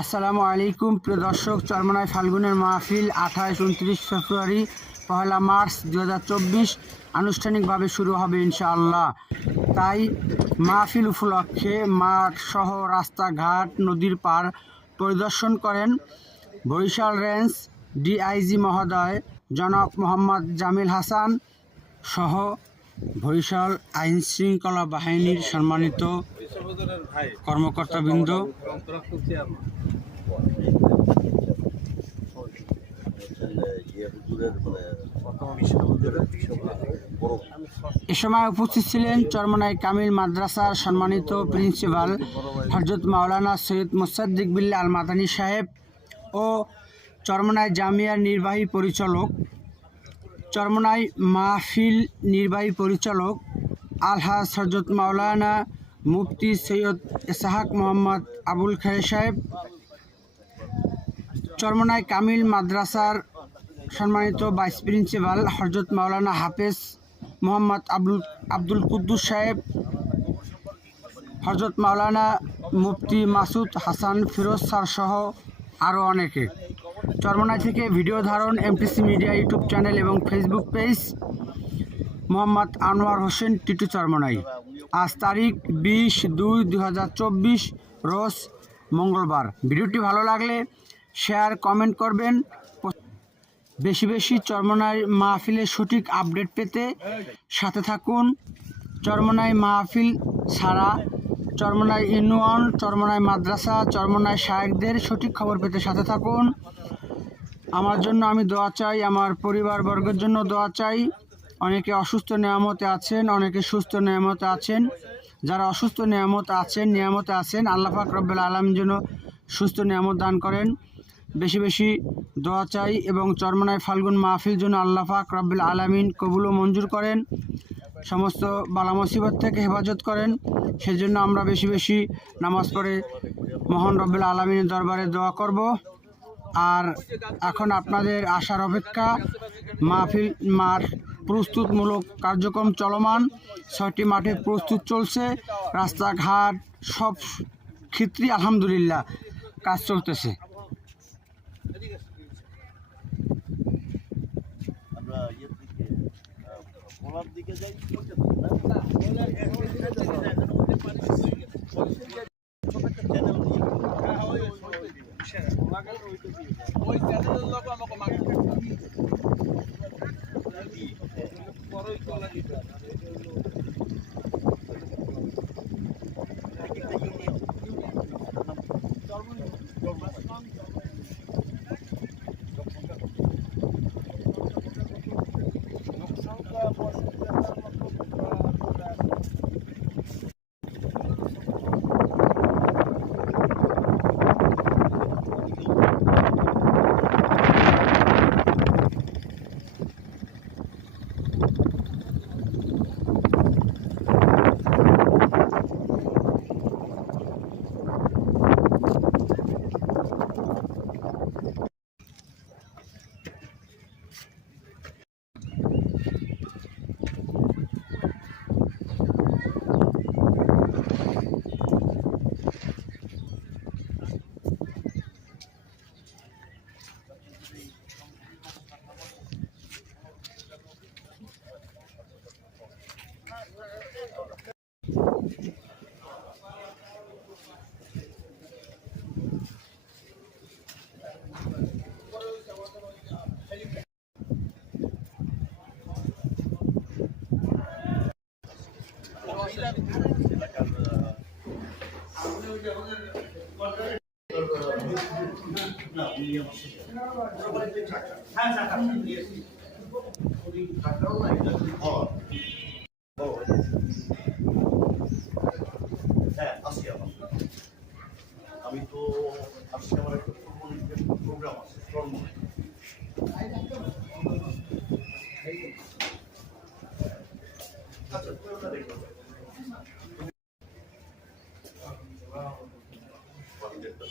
আসসালামু আলাইকুম প্রিয় দর্শক, চরমনায় ফাল্গুনের মাহফিল 28-29 ফেব্রুয়ারি, 1 মার্চ 2024 আনুষ্ঠানিকভাবে শুরু হবে ইনশাআল্লাহ। তাই মাহফিল উপলক্ষে মাঠ সহ রাস্তাঘাট, নদীর পার পরিদর্শন করেন বরিশাল রেঞ্জ ডিআইজি মহোদয় জনাব মোহাম্মদ জামিল হাসান সহ বরিশাল আইনশৃঙ্খলা বাহিনীর সম্মানিত কর্মকর্তাবৃন্দ। এ সময় উপস্থিত ছিলেন চরমনাই কামিল মাদ্রাসার সম্মানিত প্রিন্সিপাল হযরত মাওলানা সৈয়দ মোসাদ্দেক বিল্লাহ আল মাদানী সাহেব ও চরমনাই জামিয়ার নির্বাহী পরিচালক, চরমনাই মাহফিল নির্বাহী পরিচালক আলহাজ হযরত মাওলানা মুফতি সৈয়দ ইসহাক মোহাম্মদ আবুল খায়ের সাহেব, চরমনাই কামিল মাদ্রাসার সম্মানিত ভাইস প্রিন্সিপাল হযরত মাওলানা হাফেজ মোহাম্মদ আব্দুল কুদ্দুস সাহেব, হযরত মাওলানা মুফতি মাসুদ হাসান ফিরোজ স্যার সহ আরও অনেকে। চরমনাই থেকে ভিডিও ধারণ এমটিসি মিডিয়া ইউটিউব চ্যানেল এবং ফেসবুক পেজ মোহাম্মদ আনোয়ার হোসেন টিটু চরমনাই। আজ তারিখ 20/2/2024 রোজ মঙ্গলবার। ভিডিওটি ভালো লাগলে শেয়ার কমেন্ট করবেন। বেশি বেশি চরমনাই মাহফিলের সঠিক আপডেট পেতে সাথে থাকুন। চরমনাই মাহফিল ছাড়া চরমনাই ইউনিয়ন, চরমনাই মাদ্রাসা, চরমনাই শায়েখদের সঠিক খবর পেতে সাথে থাকুন। আমার জন্য আমি দোয়া চাই, আমার পরিবারবর্গের জন্য দোয়া চাই। অনেকে অসুস্থ নিয়ামতে আছেন, অনেকে সুস্থ নিয়ামতে আছেন। যারা অসুস্থ নিয়ামতে আছেন আল্লাহ পাক রব্বুল আলামিন যেন সুস্থ নিয়ামত দান করেন। বেশি বেশি দোয়া চাই এবং চরমনাই ফাল্গুন মাহফিল জন্য আল্লাহ পাক রব্বুল আলামিন কবুল ও মঞ্জুর করেন, সমস্ত বালা মুসিবত থেকে হেফাজত করেন। সেজন্য আমরা বেশি বেশি নামাজ পড়ে মহান রব্বুল আলামিনের দরবারে দোয়া করব। আর এখন আপনাদের আশার অপেক্ষা। মাহফিল মাঠ প্রস্তুতমূলক কার্যক্রম চলমান, 6টি মাঠে প্রস্তুত চলছে। রাস্তাঘাট সব ক্ষেত্রেই আলহামদুলিল্লাহ কাজ চলতেছে। আমি তো আজকে আমার একটা প্রোগ্রাম আছে চরমনাই। আচ্ছা পুরোটা দেখতে হবে,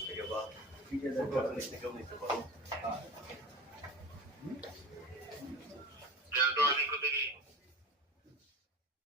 থেকে বা থেকেও নিতে পারো।